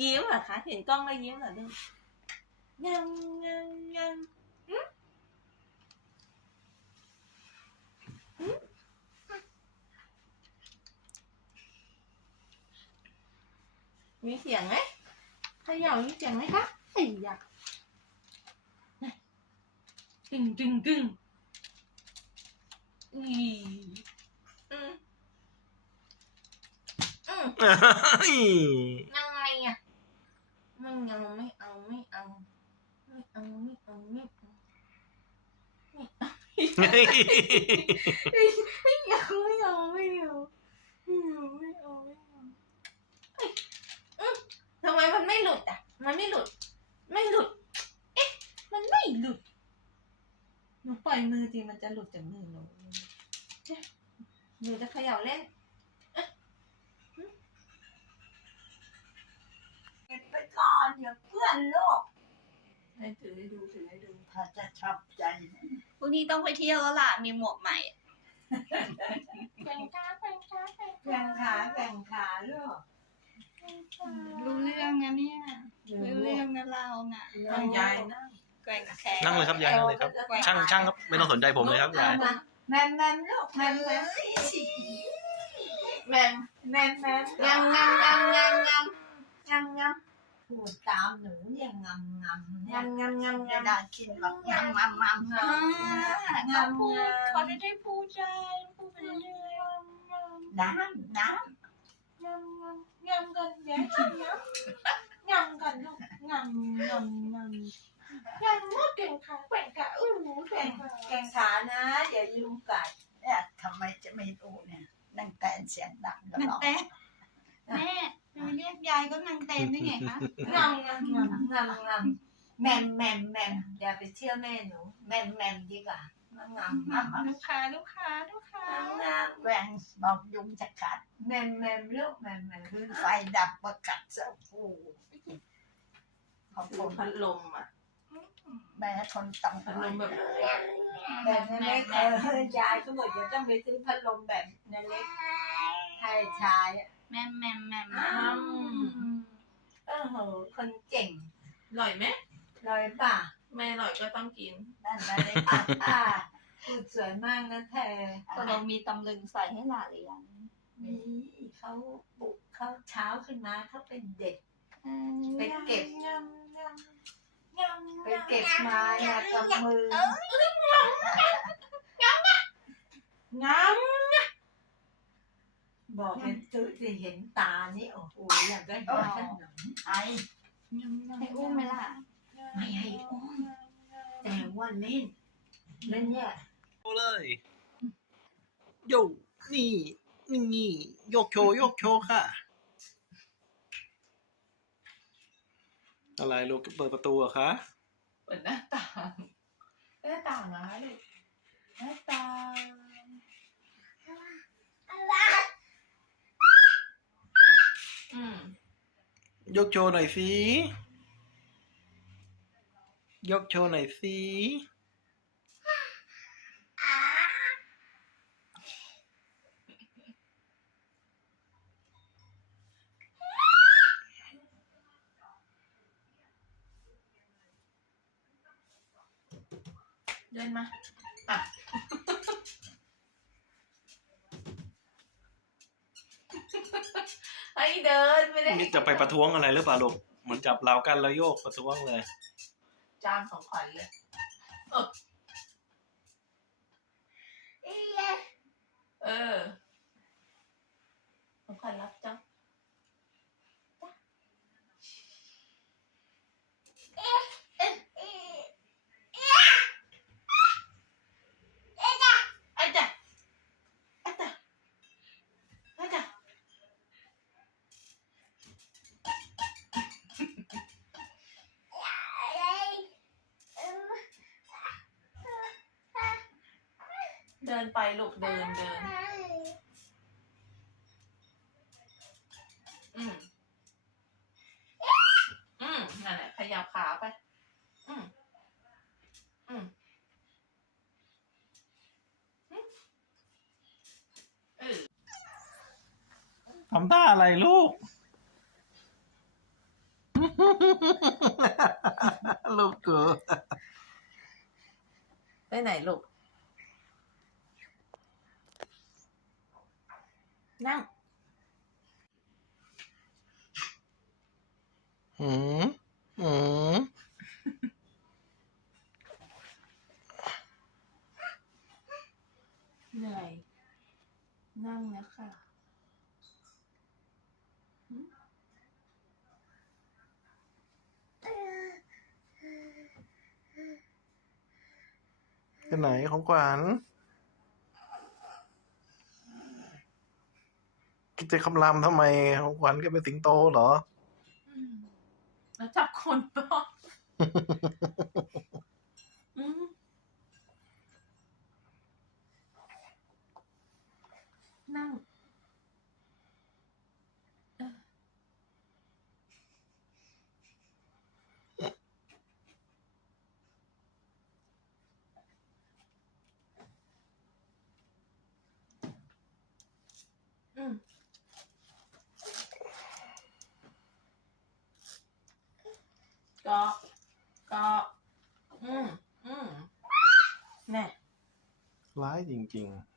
ยิ้มเหรอคะ เห็นกล้องแล้วยิ้มเหรอลูกยำยำยำอืมอืมมีเสียงไหมเขย่ามีเสียงไหมคะไอ้ยะตึงตึงตึงอีอืมอืมยัง ตรงนี้ไม่เอาไม่เอาไม่เอาไม่เอาไม่เอาไม่เอาทำไมมันไม่หลุดอะ มันไม่หลุด ไม่หลุด เอ๊ะ มันไม่หลุด หนูปล่อยมือจริงมันจะหลุดจากมือหนูหนูจะเขย่าเล่น ให้ถือให้ดูถือให้ดูถ้าจะชอบใจพรุ่งนี้ต้องไปเที่ยวแล้วล่ะ มีหมวกใหม่แกงขาแกงขาแกงแข่งขาแข่งขาลูกรู้เรื่องนะเนี่ยรู้เรื่องนะเราน่ะนั่งยายนั่งแกว่งแขนนั่งเลยครับยายนั่งเลยครับ ช่างช่างครับไม่ต้องสนใจผมเลยครับยายแมมแมมลูกแมมแมมแม่แมมแมมยำยำยำยำยำยำยำ พูดตามหนูเนี่ยงำงำเนี่ยยำยำยำไม่ยำได้กินหรอกงำงำงำงอ่าำเขาพูดเขาจะได้พูดได้พูดไปเรื่อยน้ำน้ยำยำยำกันยายยำยำกันลูกยำยำยำยำมดเก่งขาแกว่งขาอู้หูำแกว่แข่งงขาแข่งขานะอย่ายุงกัดเนี่ยทำไมจะไม่รู้เนี่ยนั่งแต่เสียงดังตๆนางลอดเต้นแม่จะไปเรี ยกยายก็นางเต้นได้ไงคะยำยำยำงำงำแมมแมมแมมอย่าไปเชื่อแม่หนูแมมแมมดีกว่างำงำงำลูกค้าลูกค้าลูกค้าแกว่งบอกยุงจะกัดแมมแมมลูกแมมแมมคือไฟดับประกัดเจ้าผู้ขอบดูคุณพัดลมอะแม่คนต้องพัดลมแบบแบบนั้นเล็กเออยายก็บอกจะต้องไปซื้อพัดลมแบบนั้นเล็กให้ชายอะ แม่แม่แม่อ้ำเออโหคนเจ๋งอร่อยไหมลอยป่ะแม่อร่อยก็ต้องกิน นั่นนั่นเล็กอะอะพูดสวยมากนะเธอก็เรามีตำลึงใส่ให้หลานหรือยังนี่เขาปลุกเขาเช้าขึ้นมาเขาเป็นเด็กอืมไปเก็บยำยำยำไปเก็บมาเนี่ยกับมืองำ บอกเป็นตื้อที่เห็นตานี่โอ้โหอยากได้เห็นขนมไอให้อุ้มไหมล่ะ ไม่ให้อุ้มแต่ว่าเล่นเล่นเนี่ยโชว์เลยโยนี่นี่นี่โยกโชว์โยกโชว์ค่ะ อะไรลูกเปิดประตูอะคะเปิดหน้าต่างหน้าต่างนะลูกหน้าต่างอืม ยกโชว์หน่อยสิยกโชว์หน่อยสิเดินมาอะ ให้เดินไม่ได้นี่จะไปประท้วงอะไรหรือเปล่าลูกเหมือนจับเราวกันแล้วโยกประท้วงเลยจานของขวัญเลยเออเออของขวัญรับจ้ะอาจ้ะอาจ้ะอาจ้ะ เดินไปลูกเดินเดิน อืม อืมนั่นแหละขยับขาไป อืม อืมอืมเออทำท่าอะไรลูก ลูกกูไปไหนลูก นั่ง หืมหืมเหนื่อยนั่งนะคะไปไหนของขวัญ จะคำรามทำไมของขวัญก็เป็นสิงโตเหรอ อืมแล้วจับคนปะอืมนั่งเอออืมเก็ก็อืมอืมแน่ร้ายจริง ๆ